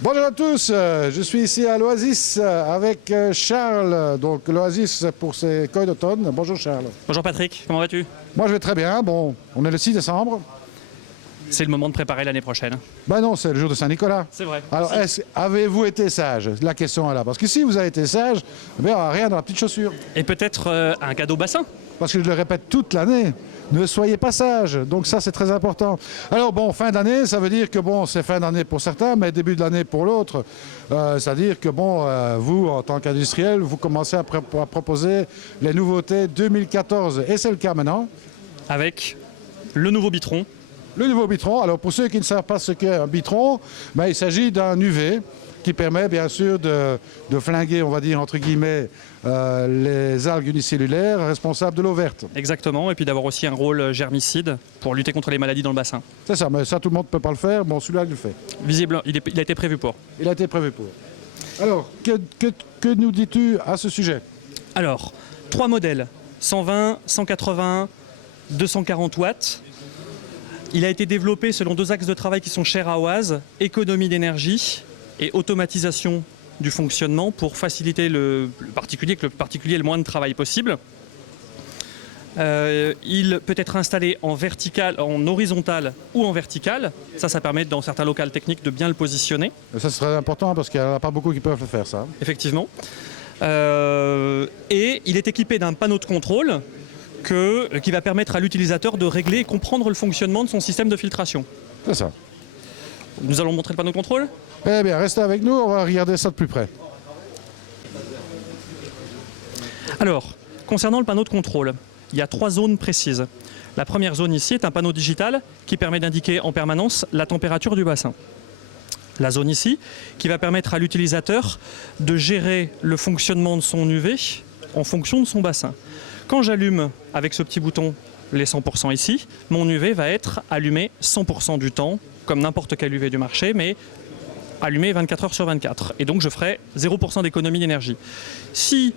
Bonjour à tous, je suis ici à l'Oasis avec Charles. Donc l'Oasis pour ses cueils d'automne. Bonjour Charles. Bonjour Patrick, comment vas-tu? Moi je vais très bien. Bon, on est le 6 décembre. C'est le moment de préparer l'année prochaine. Ben non, c'est le jour de Saint-Nicolas. C'est vrai. Alors, avez-vous été sage? La question est là. Parce que si vous avez été sage, eh bien, il n'y aura rien dans la petite chaussure. Et peut-être un cadeau bassin? Parce que je le répète toute l'année, ne soyez pas sages. Donc ça, c'est très important. Alors bon, fin d'année, ça veut dire que bon, c'est fin d'année pour certains, mais début de l'année pour l'autre. C'est-à-dire que bon, vous, en tant qu'industriel, vous commencez à proposer les nouveautés 2014. Et c'est le cas maintenant. Avec le nouveau Bitron. Le nouveau Bitron. Alors pour ceux qui ne savent pas ce qu'est un Bitron, ben, il s'agit d'un UV qui permet bien sûr de flinguer, on va dire entre guillemets, les algues unicellulaires responsables de l'eau verte. Exactement, et puis d'avoir aussi un rôle germicide pour lutter contre les maladies dans le bassin. C'est ça, mais ça tout le monde ne peut pas le faire. Bon, celui-là il le fait. Visible, il a été prévu pour. Il a été prévu pour. Alors, que nous dis-tu à ce sujet? Alors, 3 modèles, 120, 180, 240 watts. Il a été développé selon 2 axes de travail qui sont chers à Oise, économie d'énergie et automatisation du fonctionnement pour faciliter le particulier, que le particulier ait le moins de travail possible. Il peut être installé en vertical, en horizontal ou en vertical. Ça permet dans certains locales techniques de bien le positionner. Ça c'est très important parce qu'il n'y en a pas beaucoup qui peuvent le faire ça. Effectivement. Et il est équipé d'un panneau de contrôle qui va permettre à l'utilisateur de régler et comprendre le fonctionnement de son système de filtration. C'est ça. Nous allons montrer le panneau de contrôle. Eh bien, restez avec nous, on va regarder ça de plus près. Alors, concernant le panneau de contrôle, il y a 3 zones précises. La première zone ici est un panneau digital qui permet d'indiquer en permanence la température du bassin. La zone ici qui va permettre à l'utilisateur de gérer le fonctionnement de son UV en fonction de son bassin. Quand j'allume avec ce petit bouton les 100% ici, mon UV va être allumé 100% du temps, comme n'importe quel UV du marché, mais allumé 24 heures sur 24. Et donc je ferai 0% d'économie d'énergie. Si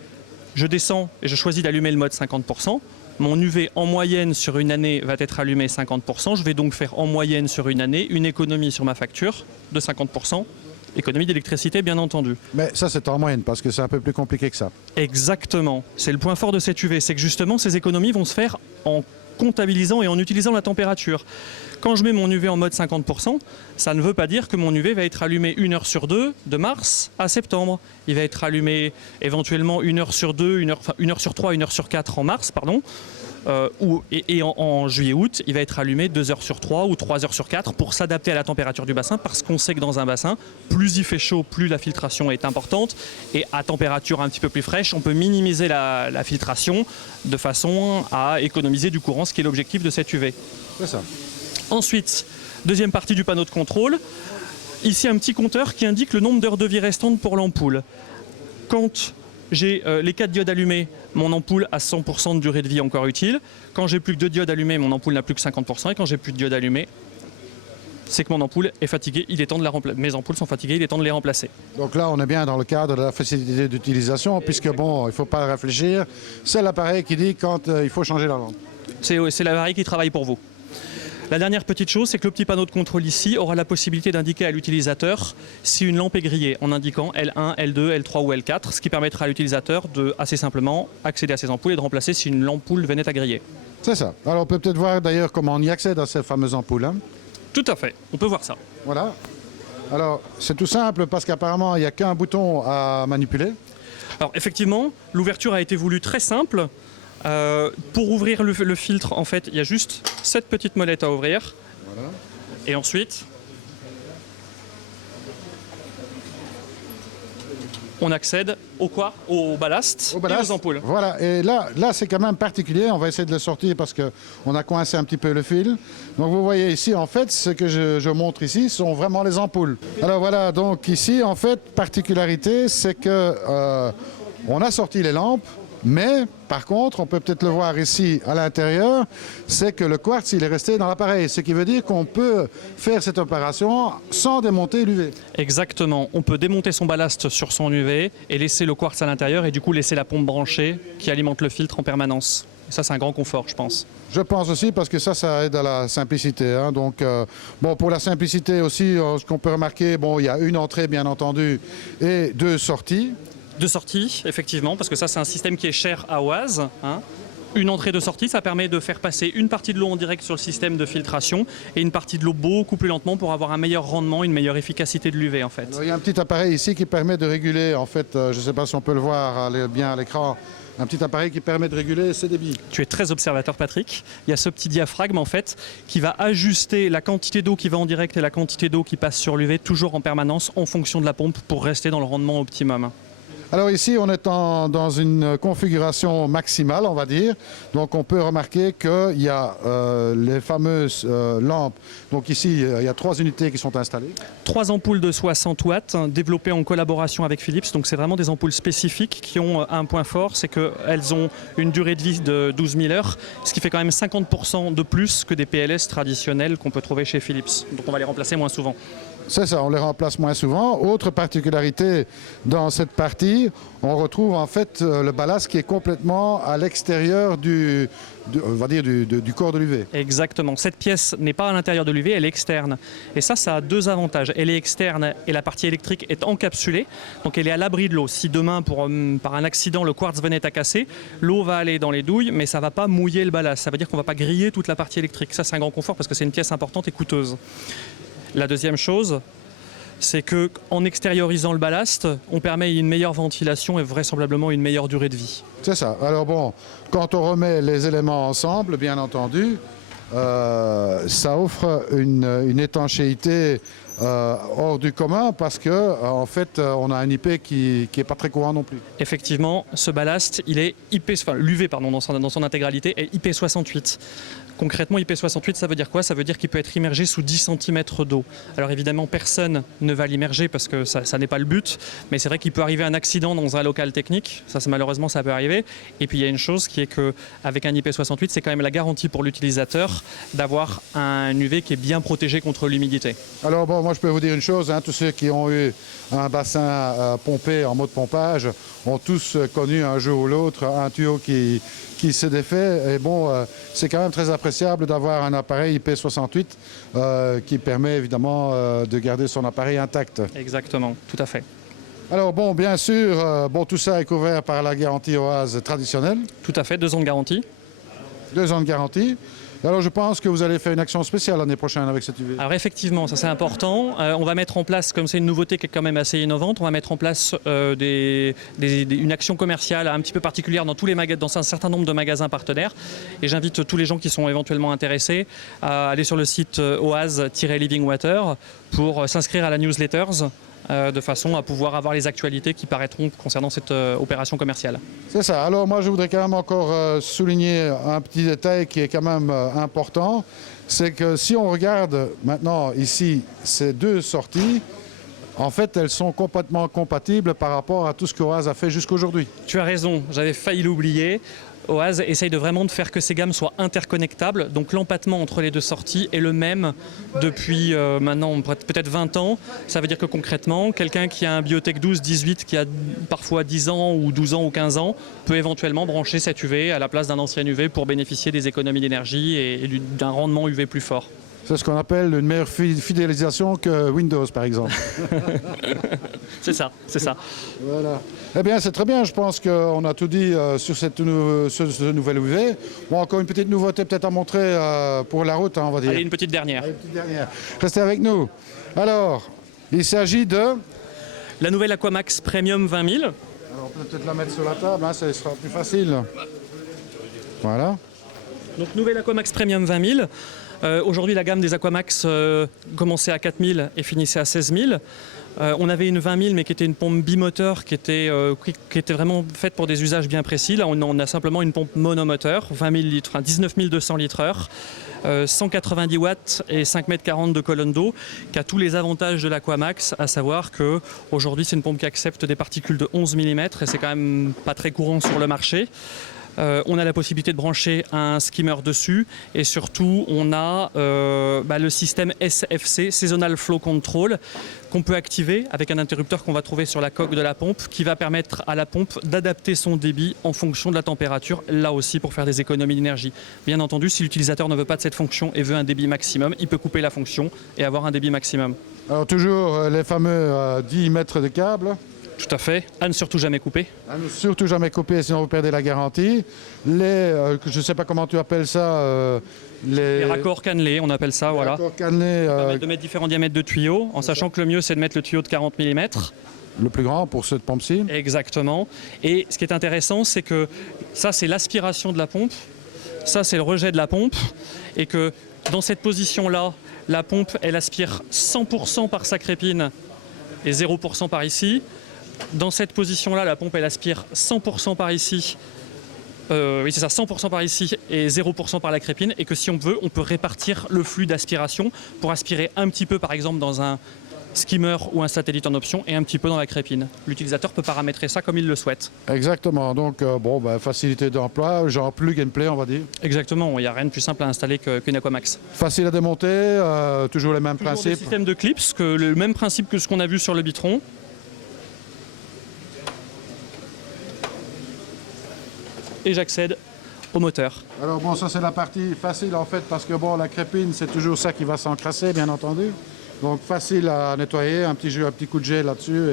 je descends et je choisis d'allumer le mode 50%, mon UV en moyenne sur une année va être allumé 50%. Je vais donc faire en moyenne sur une année une économie sur ma facture de 50%. Économie d'électricité, bien entendu. Mais ça, c'est en moyenne, parce que c'est un peu plus compliqué que ça. Exactement. C'est le point fort de cette UV, c'est que justement, ces économies vont se faire en comptabilisant et en utilisant la température. Quand je mets mon UV en mode 50%, ça ne veut pas dire que mon UV va être allumé 1 heure sur 2 de mars à septembre. Il va être allumé éventuellement 1 heure sur 2, 1 heure sur 3, 1 heure sur 4 en mars, pardon. Et en juillet-août, il va être allumé 2 heures sur 3 ou 3 heures sur 4 pour s'adapter à la température du bassin, parce qu'on sait que dans un bassin, plus il fait chaud, plus la filtration est importante, et à température un petit peu plus fraîche, on peut minimiser la filtration de façon à économiser du courant, ce qui est l'objectif de cette UV. C'est ça. Ensuite, deuxième partie du panneau de contrôle, ici un petit compteur qui indique le nombre d'heures de vie restantes pour l'ampoule. Quand j'ai les 4 diodes allumées, mon ampoule a 100% de durée de vie encore utile. Quand j'ai plus que 2 diodes allumées, mon ampoule n'a plus que 50%. Et quand j'ai plus de diodes allumées, c'est que mon ampoule est fatiguée, il est temps de la remplacer. Mes ampoules sont fatiguées, il est temps de les remplacer. Donc là, on est bien dans le cadre de la facilité d'utilisation, puisque bon, il ne faut pas réfléchir. C'est l'appareil qui dit quand il faut changer la lampe. C'est l'appareil qui travaille pour vous. La dernière petite chose, c'est que le petit panneau de contrôle ici aura la possibilité d'indiquer à l'utilisateur si une lampe est grillée en indiquant L1, L2, L3 ou L4, ce qui permettra à l'utilisateur de, assez simplement, accéder à ses ampoules et de remplacer si une ampoule venait à griller. C'est ça. Alors on peut peut-être voir d'ailleurs comment on y accède à ces fameuses ampoules. Hein. Tout à fait, on peut voir ça. Voilà. Alors c'est tout simple parce qu'apparemment il n'y a qu'un bouton à manipuler. Alors effectivement, l'ouverture a été voulue très simple. Pour ouvrir le filtre, en fait, il y a juste cette petite molette à ouvrir. Voilà. Et ensuite, on accède au ballast et aux ampoules. Voilà, et là c'est quand même particulier. On va essayer de le sortir parce qu'on a coincé un petit peu le fil. Donc vous voyez ici, en fait, ce que je montre ici sont vraiment les ampoules. Alors voilà, donc ici, en fait, particularité, c'est que on a sorti les lampes. Mais, par contre, on peut peut-être le voir ici à l'intérieur, c'est que le quartz, il est resté dans l'appareil. Ce qui veut dire qu'on peut faire cette opération sans démonter l'UV. Exactement. On peut démonter son ballast sur son UV et laisser le quartz à l'intérieur et du coup laisser la pompe branchée qui alimente le filtre en permanence. Et ça, c'est un grand confort, je pense. Je pense aussi parce que ça aide à la simplicité. Hein. Donc, bon, pour la simplicité aussi, ce qu'on peut remarquer, bon, il y a une entrée, bien entendu, et 2 sorties. 2 sorties, effectivement, parce que ça, c'est un système qui est cher à Oise. Hein. Une entrée de sortie, ça permet de faire passer une partie de l'eau en direct sur le système de filtration et une partie de l'eau beaucoup plus lentement pour avoir un meilleur rendement, une meilleure efficacité de l'UV en fait. Alors, il y a un petit appareil ici qui permet de réguler, en fait, je ne sais pas si on peut le voir bien à l'écran, un petit appareil qui permet de réguler ses débits. Tu es très observateur Patrick. Il y a ce petit diaphragme en fait qui va ajuster la quantité d'eau qui va en direct et la quantité d'eau qui passe sur l'UV toujours en permanence en fonction de la pompe pour rester dans le rendement optimum. Alors ici, on est dans une configuration maximale, on va dire. Donc on peut remarquer qu'il y a les fameuses lampes. Donc ici, il y a 3 unités qui sont installées. 3 ampoules de 60 watts développées en collaboration avec Philips. Donc c'est vraiment des ampoules spécifiques qui ont un point fort, c'est qu'elles ont une durée de vie de 12 000 heures, ce qui fait quand même 50% de plus que des PLS traditionnels qu'on peut trouver chez Philips. Donc on va les remplacer moins souvent. C'est ça, on les remplace moins souvent. Autre particularité dans cette partie, on retrouve en fait le ballast qui est complètement à l'extérieur du corps de l'UV. Exactement. Cette pièce n'est pas à l'intérieur de l'UV, elle est externe. Et ça a 2 avantages. Elle est externe et la partie électrique est encapsulée. Donc elle est à l'abri de l'eau. Si demain, par un accident, le quartz venait à casser, l'eau va aller dans les douilles, mais ça ne va pas mouiller le ballast. Ça veut dire qu'on ne va pas griller toute la partie électrique. Ça, c'est un grand confort parce que c'est une pièce importante et coûteuse. La deuxième chose, c'est qu'en extériorisant le ballast, on permet une meilleure ventilation et vraisemblablement une meilleure durée de vie. C'est ça. Alors bon, quand on remet les éléments ensemble, bien entendu, ça offre une étanchéité hors du commun parce que en fait, on a un IP qui n'est pas très courant non plus. Effectivement, ce ballast, il est l'UV dans son intégralité est IP68. Concrètement, IP68, ça veut dire quoi? Ça veut dire qu'il peut être immergé sous 10 cm d'eau. Alors évidemment, personne ne va l'immerger parce que ça n'est pas le but, mais c'est vrai qu'il peut arriver un accident dans un local technique, malheureusement ça peut arriver. Et puis il y a une chose qui est qu'avec un IP68, c'est quand même la garantie pour l'utilisateur d'avoir un UV qui est bien protégé contre l'humidité. Alors bon, moi je peux vous dire une chose, hein, tous ceux qui ont eu un bassin pompé en mode pompage ont tous connu un jour ou l'autre un tuyau qui se défait. Et bon, c'est quand même très appréciable d'avoir un appareil IP68 qui permet évidemment de garder son appareil intact. Exactement, tout à fait. Alors bon, bien sûr, tout ça est couvert par la garantie Oase traditionnelle. Tout à fait, 2 ans de garantie. 2 ans de garantie. Alors je pense que vous allez faire une action spéciale l'année prochaine avec cette UV. Alors effectivement, ça c'est important. On va mettre en place, comme c'est une nouveauté qui est quand même assez innovante, on va mettre en place une action commerciale un petit peu particulière dans un certain nombre de magasins partenaires. Et j'invite tous les gens qui sont éventuellement intéressés à aller sur le site oase-living water pour s'inscrire à la newsletters de façon à pouvoir avoir les actualités qui paraîtront concernant cette opération commerciale. C'est ça. Alors moi je voudrais quand même encore souligner un petit détail qui est quand même important, c'est que si on regarde maintenant ici ces 2 sorties, en fait elles sont complètement compatibles par rapport à tout ce qu'Oase a fait jusqu'aujourd'hui. Tu as raison, j'avais failli l'oublier. Oase essaye vraiment de faire que ces gammes soient interconnectables. Donc l'empattement entre les 2 sorties est le même depuis maintenant peut-être 20 ans. Ça veut dire que concrètement, quelqu'un qui a un Biotech 12, 18, qui a parfois 10 ans ou 12 ans ou 15 ans, peut éventuellement brancher cette UV à la place d'un ancien UV pour bénéficier des économies d'énergie et d'un rendement UV plus fort. C'est ce qu'on appelle une meilleure fidélisation que Windows, par exemple. C'est ça, c'est ça. Voilà. Eh bien, c'est très bien. Je pense qu'on a tout dit sur ce nouvelle UV. Bon, encore une petite nouveauté peut-être à montrer pour la route, hein, on va dire. Allez, une petite dernière. Allez, une petite dernière. Restez avec nous. Alors, il s'agit de... La nouvelle Aquamax Premium 20 000. Alors, on peut peut-être la mettre sur la table, hein, ça sera plus facile. Voilà. Donc, nouvelle Aquamax Premium 20 000. Aujourd'hui, la gamme des Aquamax commençait à 4 000 et finissait à 16 000. On avait une 20 000, mais qui était une pompe bimoteur qui était vraiment faite pour des usages bien précis. Là, on a simplement une pompe monomoteur, 20 000 litres, 19 200 litres heure, 190 watts et 5,40 m de colonne d'eau, qui a tous les avantages de l'Aquamax, à savoir qu'aujourd'hui, c'est une pompe qui accepte des particules de 11 mm et c'est quand même pas très courant sur le marché. On a la possibilité de brancher un skimmer dessus et surtout on a le système SFC, Seasonal Flow Control, qu'on peut activer avec un interrupteur qu'on va trouver sur la coque de la pompe qui va permettre à la pompe d'adapter son débit en fonction de la température, là aussi pour faire des économies d'énergie. Bien entendu, si l'utilisateur ne veut pas de cette fonction et veut un débit maximum, il peut couper la fonction et avoir un débit maximum. Alors toujours les fameux 10 mètres de câble. Tout à fait. À ne surtout jamais couper. À ne surtout jamais couper, sinon vous perdez la garantie. Je ne sais pas comment tu appelles ça. Les raccords cannelés, on appelle ça. Voilà. Raccords cannelés. De mettre différents diamètres de tuyaux, en sachant que le mieux c'est de mettre le tuyau de 40 mm. Le plus grand pour cette pompe-ci. Exactement. Et ce qui est intéressant, c'est que ça c'est l'aspiration de la pompe, ça c'est le rejet de la pompe, et que dans cette position-là, la pompe elle aspire 100% par sa crépine et 0% par ici. Dans cette position-là, la pompe elle aspire 100% par ici. Oui, c'est ça, 100% par ici et 0% par la crépine. Et que si on veut, on peut répartir le flux d'aspiration pour aspirer un petit peu, par exemple, dans un skimmer ou un satellite en option et un petit peu dans la crépine. L'utilisateur peut paramétrer ça comme il le souhaite. Exactement. Donc, facilité d'emploi, genre plug and play, on va dire. Exactement. Il n'y a rien de plus simple à installer qu'une Aquamax. Facile à démonter, toujours les mêmes principes. Le système de clips, le même principe que ce qu'on a vu sur le Bitron. Et j'accède au moteur. Alors bon, ça c'est la partie facile en fait, parce que bon, la crépine c'est toujours ça qui va s'encrasser, bien entendu. Donc facile à nettoyer, un petit coup de gel là-dessus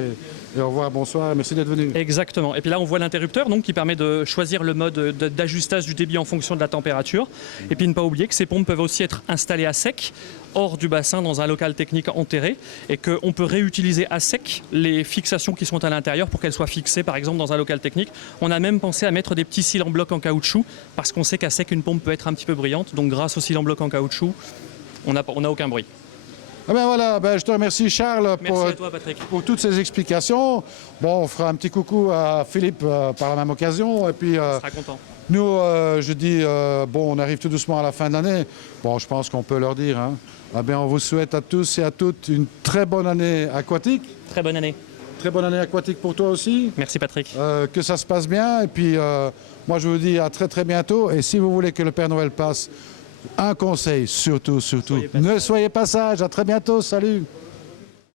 et au revoir, bonsoir, merci d'être venu. Exactement. Et puis là on voit l'interrupteur donc qui permet de choisir le mode d'ajustage du débit en fonction de la température. Et puis ne pas oublier que ces pompes peuvent aussi être installées à sec, hors du bassin dans un local technique enterré, et qu'on peut réutiliser à sec les fixations qui sont à l'intérieur pour qu'elles soient fixées par exemple dans un local technique. On a même pensé à mettre des petits cils en bloc en caoutchouc parce qu'on sait qu'à sec une pompe peut être un petit peu brillante, donc grâce aux cils en bloc en caoutchouc on n'a aucun bruit. Ah ben voilà, je te remercie Charles pour toutes ces explications. Bon, on fera un petit coucou à Philippe par la même occasion. Et puis, il sera content. Nous, je dis, on arrive tout doucement à la fin de l'année. Bon, je pense qu'on peut leur dire. Hein. Ah ben, on vous souhaite à tous et à toutes une très bonne année aquatique. Très bonne année. Très bonne année aquatique pour toi aussi. Merci Patrick. Que ça se passe bien. Et puis, moi, je vous dis à très très bientôt. Et si vous voulez que le Père Noël passe, un conseil, surtout, ne soyez pas sage. À très bientôt. Salut.